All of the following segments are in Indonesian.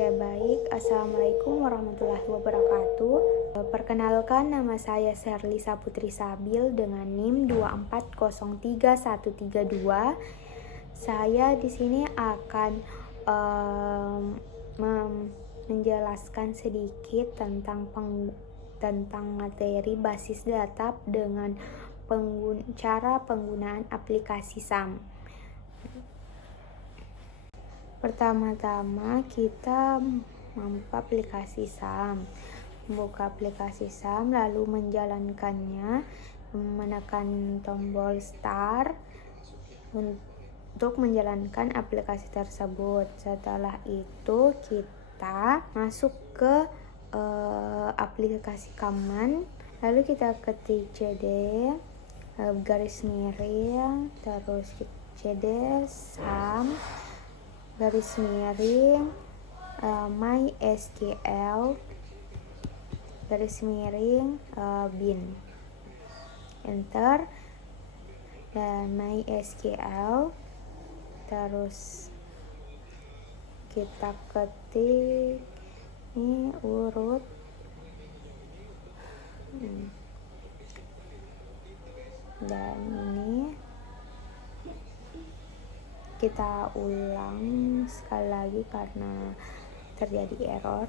Oke, baik. Assalamualaikum warahmatullahi wabarakatuh. Perkenalkan, nama saya Serlisa Putri Sabil dengan NIM 2403132. Saya di sini akan menjelaskan sedikit tentang materi basis data dengan cara penggunaan aplikasi SAM. Pertama-tama kita membuka aplikasi SAM. Membuka aplikasi SAM lalu menjalankannya, menekan tombol start untuk menjalankan aplikasi tersebut. Setelah itu kita masuk ke aplikasi command, lalu kita ketik cd garis miring terus cd SAM garis miring MySQL garis miring bin, enter, dan MySQL, terus kita ketik ini urut dan ini kita ulang sekali lagi karena terjadi error.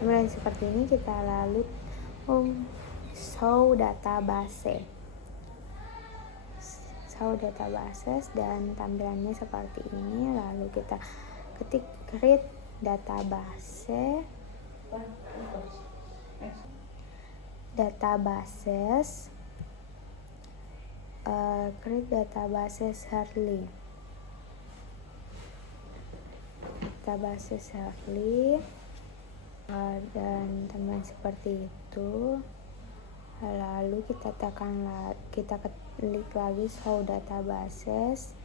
Kemudian seperti ini kita lalu show database dan tampilannya seperti ini. Lalu kita ketik create databases create databases Harley dan teman seperti itu. Lalu kita klik lagi show databases,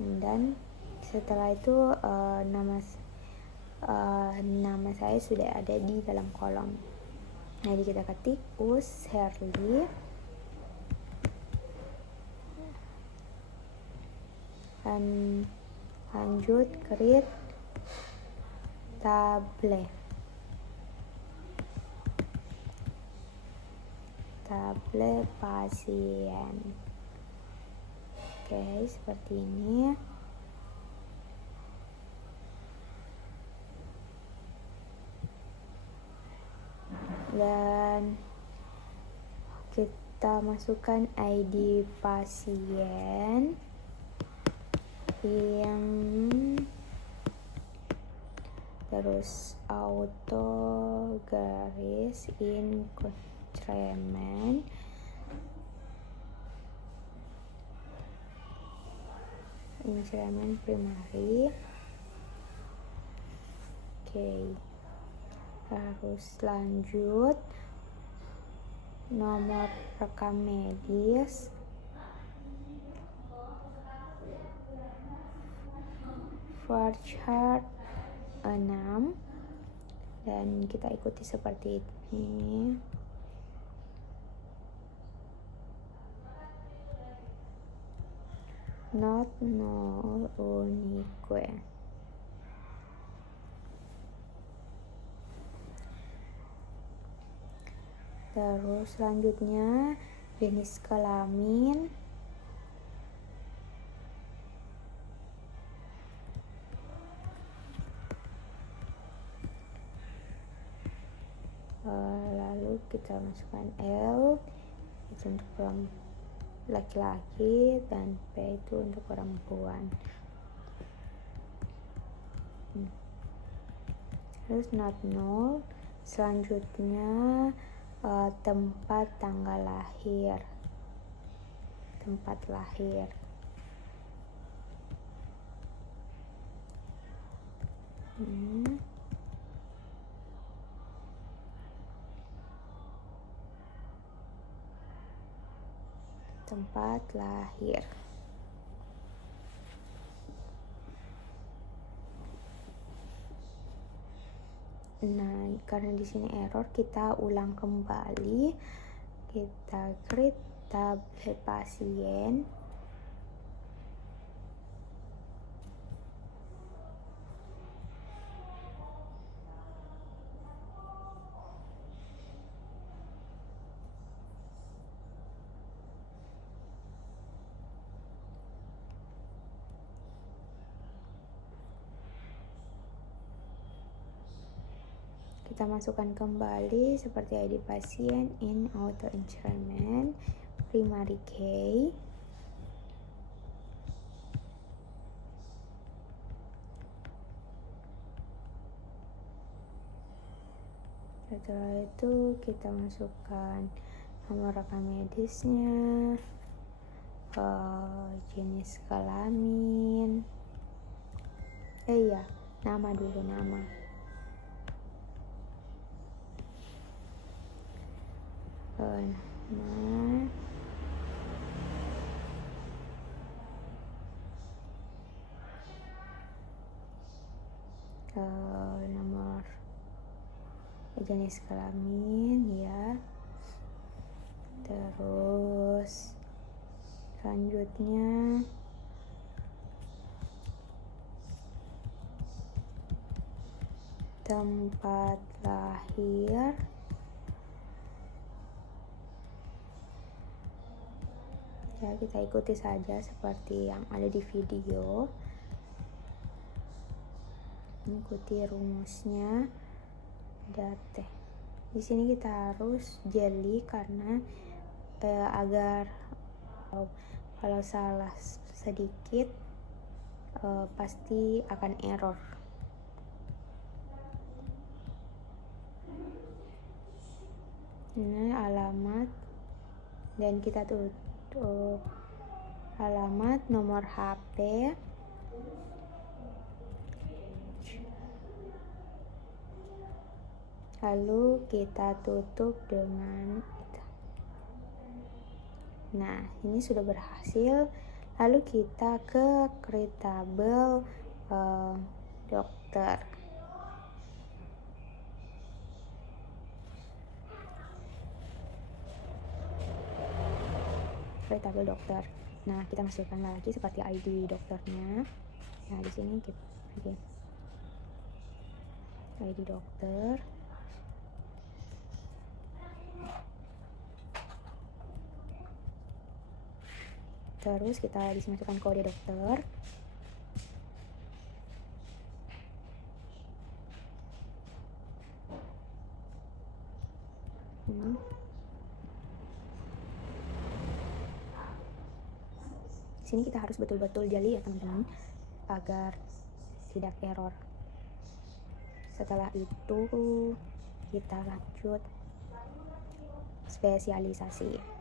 dan setelah itu nama saya sudah ada di dalam kolom. Jadi kita ketik us Harley dan lanjut create table pasien. Oke, seperti ini. Dan kita masukkan ID pasien yang terus auto garis increment primary. Oke. Harus lanjut nomor rekam medis, Varchar 6, dan kita ikuti seperti ini. Not null unique. Terus selanjutnya jenis kelamin, lalu kita masukkan L itu untuk laki-laki dan P itu untuk perempuan. Terus not null. Selanjutnya tempat lahir. Tempat lahir. Nah, karena di sini error, kita ulang kembali. Kita create tabel pasien Kita masukkan kembali seperti ID pasien in auto enrollment primary key. Setelah itu kita masukkan nomor rekam medisnya, jenis kelamin, nama dulu, nama. Nomor jenis kelamin ya. Terus selanjutnya tempat lahir, ya kita ikuti saja seperti yang ada di video. Ikuti rumusnya. Date. Di sini kita harus jeli karena agar kalau salah sedikit pasti akan error. Ini alamat dan kita tutup alamat, nomor HP, lalu kita tutup dengan itu. Nah, ini sudah berhasil. Lalu kita ke tabel dokter. Tabel dokter. Nah, kita masukkan lagi seperti ID dokternya. Nah, di sini kita ID dokter. Terus kita masukkan kode dokter. Di sini kita harus betul-betul jeli ya teman-teman agar tidak error. Setelah itu kita lanjut spesialisasi.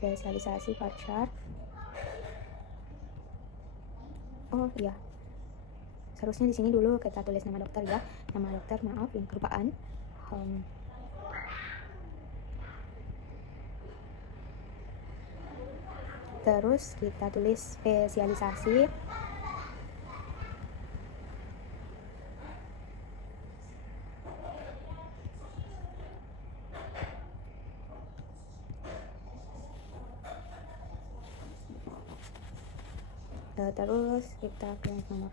Spesialisasi bar chart. Oh iya, seharusnya di sini dulu kita tulis nama dokter ya. Nama dokter, maaf ini kelupaan. Terus kita tulis spesialisasi. Terus kita pilih nomor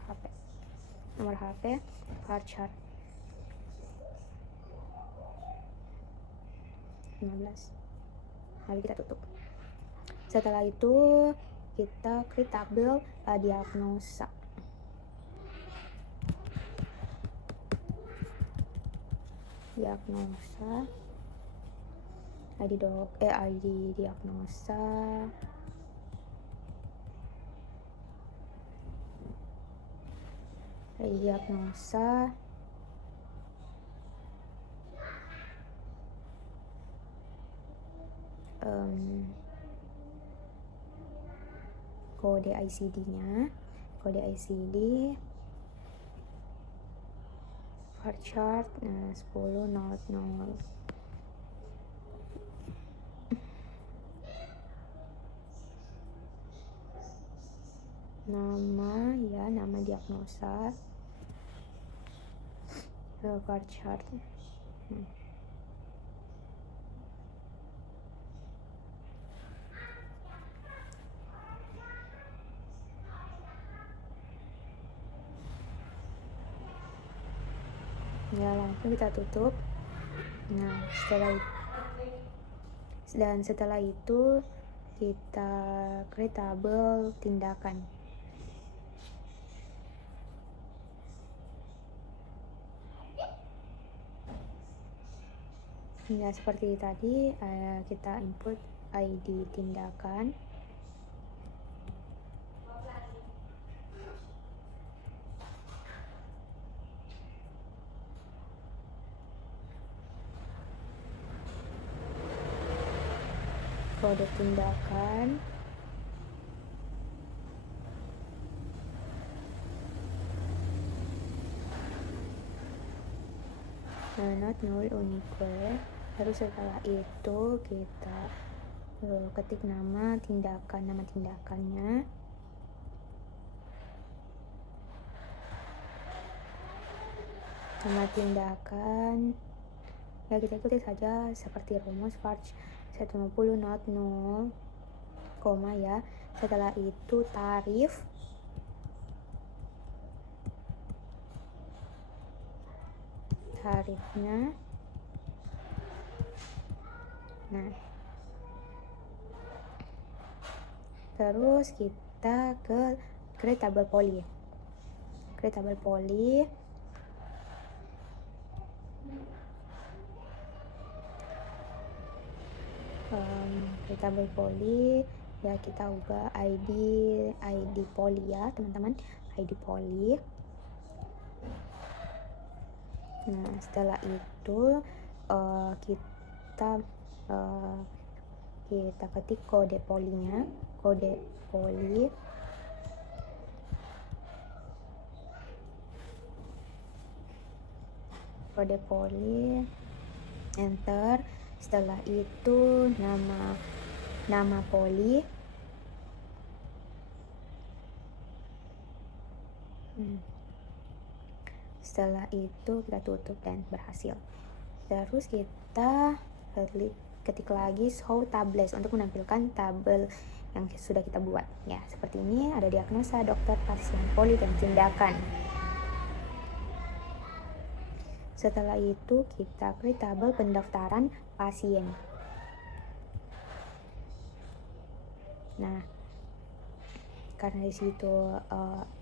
HP bar chart 15. Lalu kita tutup. Setelah itu kita klik tabel diagnosa. ID diagnosa. Kode ICD-nya, kode ICD bar chart 1000. Nama diagnosa, bar chart. Ya, langsung kita tutup. Nah, setelah itu kita create tabel tindakan. Ya, seperti tadi kita input ID tindakan. Kode tindakan. Not null unique. Lalu setelah itu kita ketik nama tindakannya. Nama tindakan ya kita ketik saja seperti rumus Farch 150 not null, koma ya. Setelah itu tarifnya. Nah, terus kita ke create tabel poly. Create tabel poly. Create tabel poly ya, kita ubah ID poly ya teman-teman, ID poly. Nah, setelah itu kita ketik kode polinya, kode poly. Kode poly, enter. Setelah itu nama poly. Setelah itu kita tutup dan berhasil. Terus kita ketik lagi show tables untuk menampilkan tabel yang sudah kita buat ya. Seperti ini, ada diagnosa, dokter, pasien, poly, dan tindakan. Setelah itu kita create tabel pendaftaran pasien. Nah, karena di situ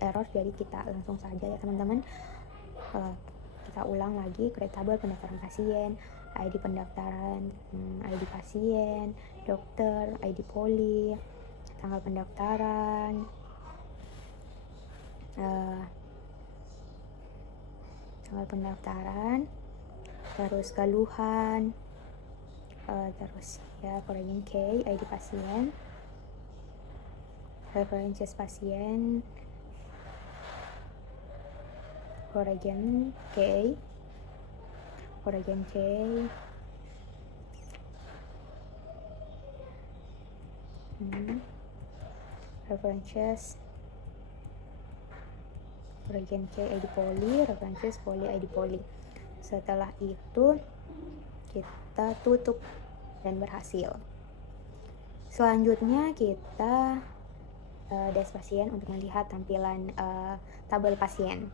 error, jadi kita langsung saja ya teman-teman. Kita ulang lagi, create tabel pendaftaran pasien, ID pendaftaran, ID pasien, dokter, ID poly, tanggal pendaftaran, terus keluhan, terus ya Coragen K, ID pasien, references pasien, Coragen K, references Coragen K, ID poly, references poly, ID poly. Setelah itu kita tutup dan berhasil. Selanjutnya kita des pasien untuk melihat tampilan tabel pasien.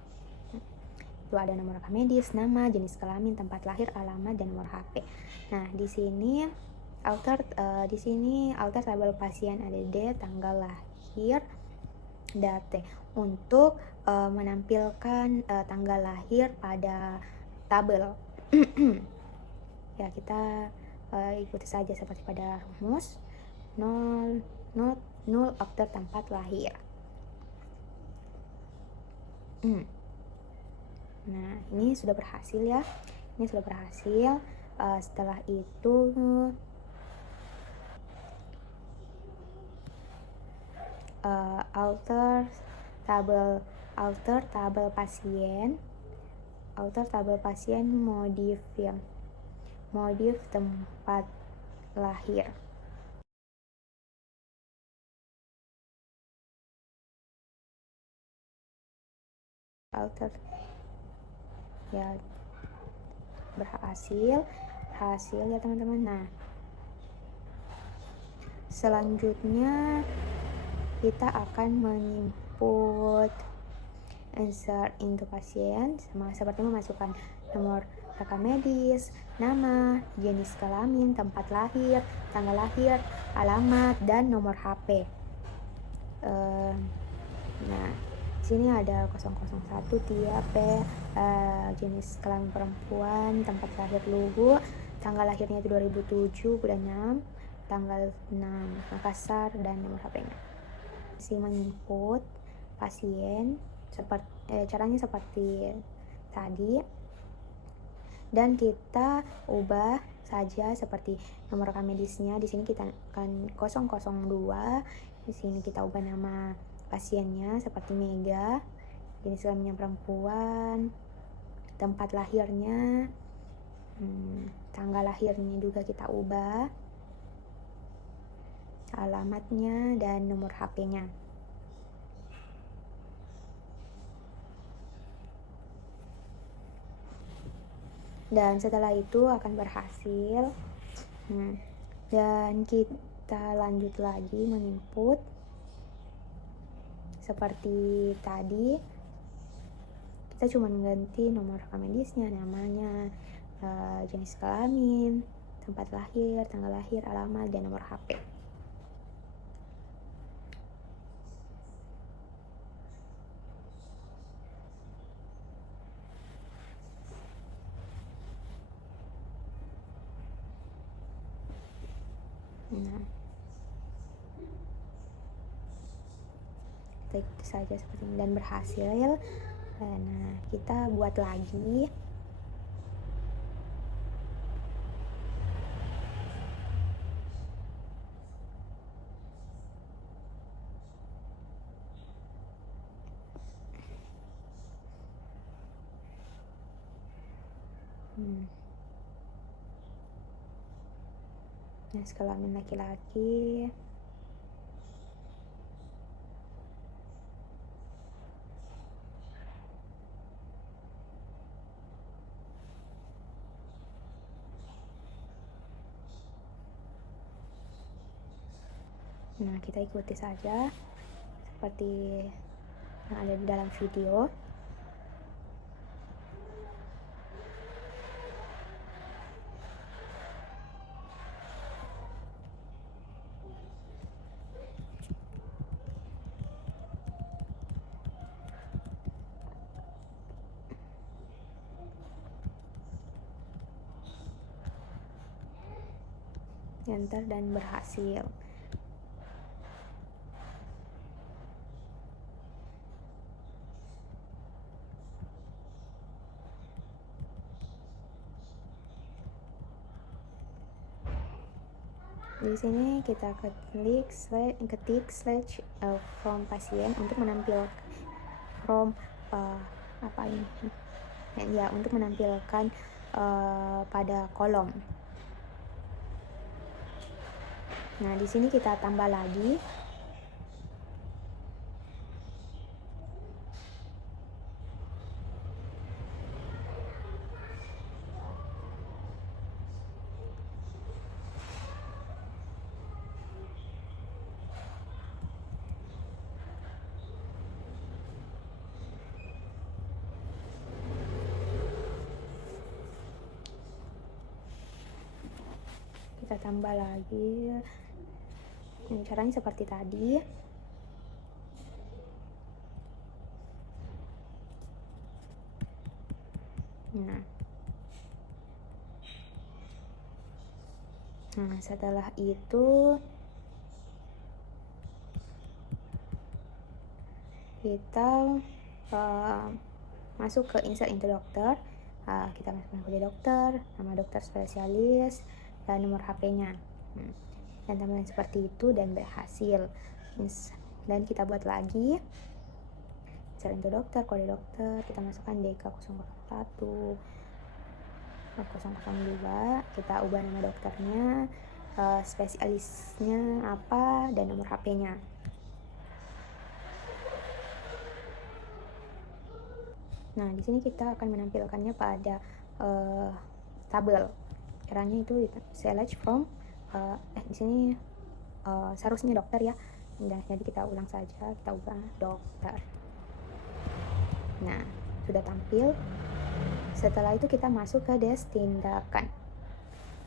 Itu ada nomor rekam medis, nama, jenis kelamin, tempat lahir, alamat, dan nomor HP. Nah, di sini alter tabel pasien ada D, tanggal lahir, date untuk menampilkan tanggal lahir pada tabel. Ya, kita ikuti saja seperti pada rumus 0 after tempat lahir. Nah, ini sudah berhasil ya. Setelah itu alter tabel pasien, modif tempat lahir. Alter ya, berhasil ya teman-teman. Nah, selanjutnya kita akan menginput insert into pasien, sama seperti memasukkan nomor rekam medis, nama, jenis kelamin, tempat lahir, tanggal lahir, alamat, dan nomor HP. Nah, sini ada 001 tiap jenis kelamin perempuan, tempat lahir Luwu, tanggal lahirnya itu 2007 bulan 6, tanggal 6 Makassar, dan nomor HP-nya. Si menginput pasien caranya seperti tadi, dan kita ubah saja seperti nomor rekam medisnya. Di sini kita akan 002, di sini kita ubah nama pasiennya seperti Mega, jenis kelaminnya perempuan, tempat lahirnya, tanggal lahirnya juga kita ubah, alamatnya, dan nomor HP-nya. Dan setelah itu akan berhasil. Dan kita lanjut lagi menginput seperti tadi. Kita cuma mengganti nomor rekam medisnya, namanya, jenis kelamin, tempat lahir, tanggal lahir, alamat, dan nomor HP. Nah, kita ikuti saja seperti ini dan berhasil. Nah, kita buat lagi. Jenis kelamin laki-laki, nah kita ikuti saja seperti yang ada di dalam video. Enter dan berhasil. Di sini kita ketik slash from pasien untuk menampilkan from apa ini ya, untuk menampilkan pada kolom. Nah, di sini kita tambah lagi. Kita tambah lagi. Caranya seperti tadi. Nah, setelah itu kita masuk ke insert into dokter. Kita masukkan kode dokter, nama dokter spesialis, dan nomor HP-nya. Dan tampilan seperti itu dan berhasil. Dan kita buat lagi insert into dokter, kode dokter, kita masukkan DK001 002, kita ubah nama dokternya, spesialisnya apa, dan nomor HP-nya. Nah, di sini kita akan menampilkannya pada tabel. Caranya itu select from di sini seharusnya dokter ya. Dan jadi kita ulang saja, kita ubah dokter. Nah, sudah tampil. Setelah itu kita masuk ke desk tindakan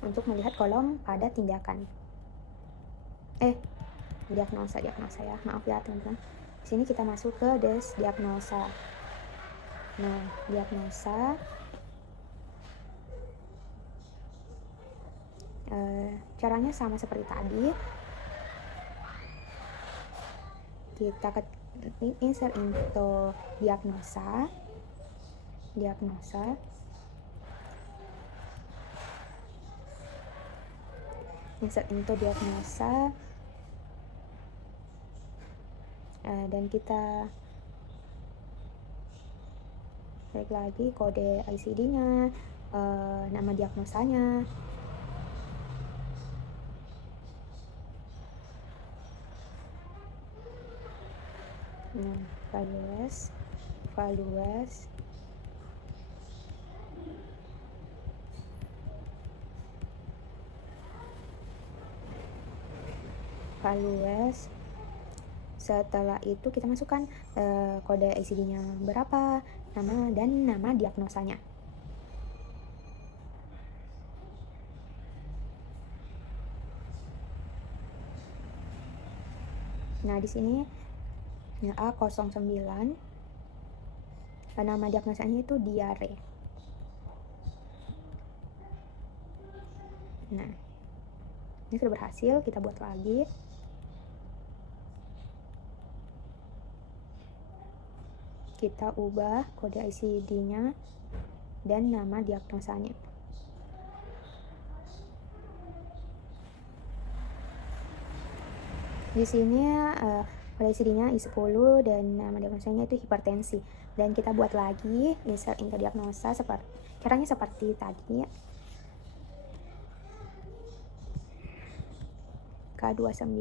untuk melihat kolom pada tindakan. Diagnosa ya, maaf ya teman-teman. Di sini kita masuk ke desk diagnosa. Nah, diagnosa Caranya sama seperti tadi, kita insert into diagnosa, insert into diagnosa, dan kita klik lagi kode ICD-nya, nama diagnosanya. Nah, values, setelah itu kita masukkan kode ICD-nya berapa, nama dan nama diagnosanya. Nah, di sini A09, nama diagnosanya itu diare. Nah, ini sudah berhasil, kita buat lagi. Kita ubah kode ICD-nya dan nama diagnosanya. Di sini kode ICD-nya I10 dan nama diagnosanya itu hipertensi. Dan kita buat lagi insert into diagnosa caranya seperti tadi. K29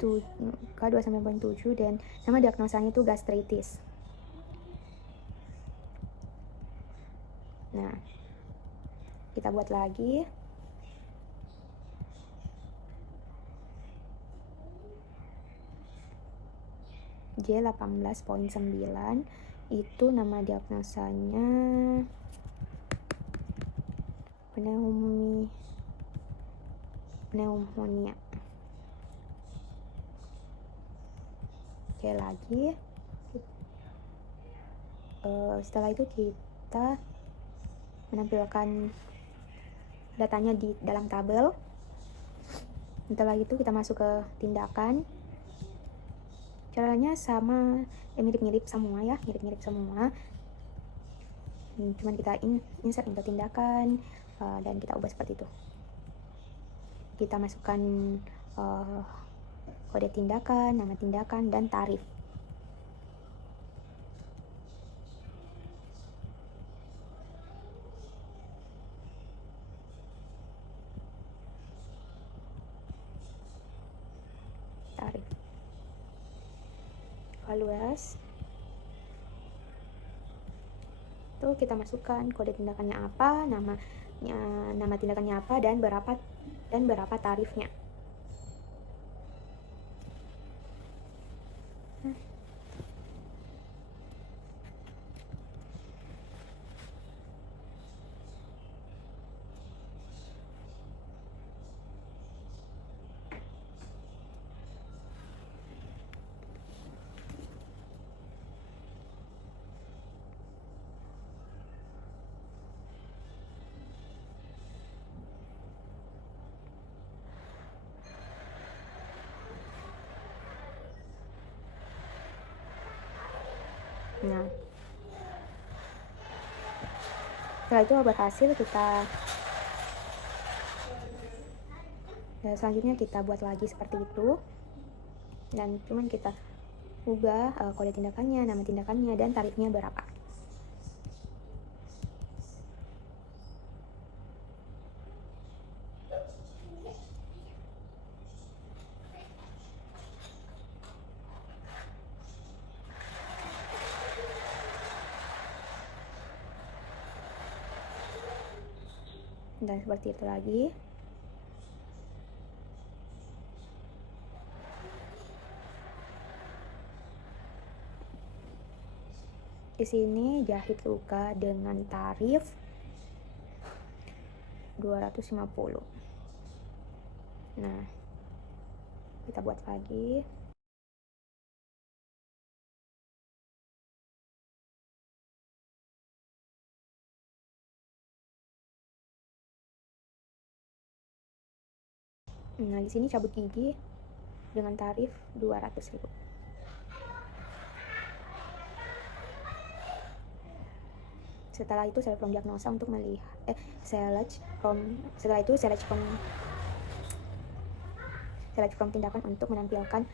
K29.7 dan nama diagnosanya itu gastritis. Nah, kita buat lagi. J18.9 itu nama diagnosanya pneumonia. Oke, lagi. Setelah itu kita menampilkan datanya di dalam tabel. Setelah itu kita masuk ke tindakan. Caranya sama, mirip-mirip semua ya, cuman kita insert into tindakan, dan kita ubah seperti itu. Kita masukkan kode tindakan, nama tindakan, dan tarif. Values itu kita masukkan kode tindakannya apa, nama tindakannya apa, dan berapa tarifnya. Nah, setelah itu berhasil, selanjutnya kita buat lagi seperti itu, dan cuman kita ubah kode tindakannya, nama tindakannya, dan tarifnya berapa. Dan seperti itu lagi. Di sini jahit luka dengan tarif 250. Nah, kita buat lagi. Nah, di sini cabut gigi dengan tarif 200.000. Setelah itu select from diagnosa untuk melihat setelah itu select from tindakan untuk menampilkan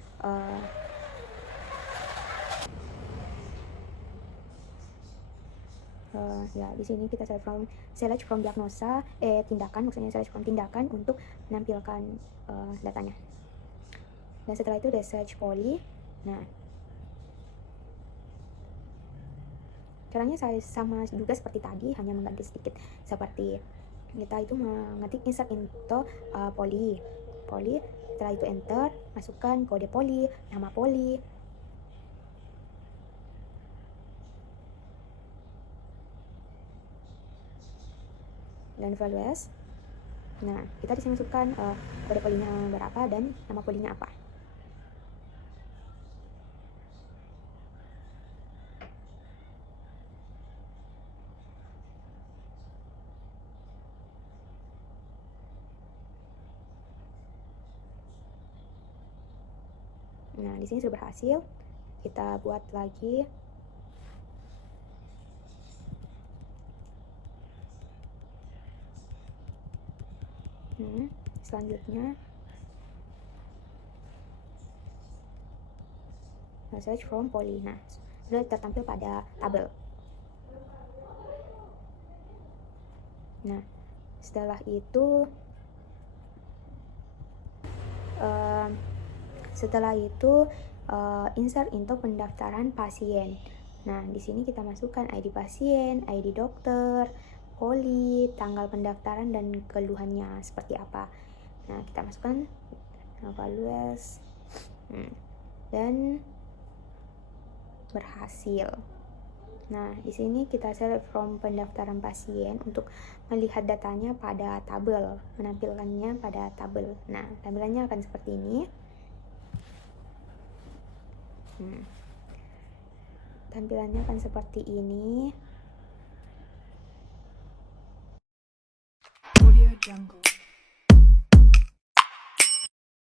ya di sini kita select from diagnosa tindakan, maksudnya select from tindakan untuk menampilkan datanya. Dan setelah itu search poly. Nah, caranya saya sama juga seperti tadi, hanya mengganti sedikit. Seperti kita itu mengetik insert into poly. Setelah itu enter, masukkan kode poly, nama poly, dan values. Nah, kita di sini masukkan kode polinya berapa dan nama polinya apa. Nah, di sini sudah berhasil. Kita buat lagi. Selanjutnya search from poly. Nah, sudah tertampil pada tabel. Nah, setelah itu insert into pendaftaran pasien. Nah, di sini kita masukkan ID pasien, ID dokter, poli, tanggal pendaftaran dan keluhannya seperti apa. Nah, kita masukkan values dan berhasil. Nah, di sini kita select from pendaftaran pasien untuk melihat datanya pada tabel, menampilkannya pada tabel. Nah, tampilannya akan seperti ini. Tampilannya akan seperti ini. Audio Jungle.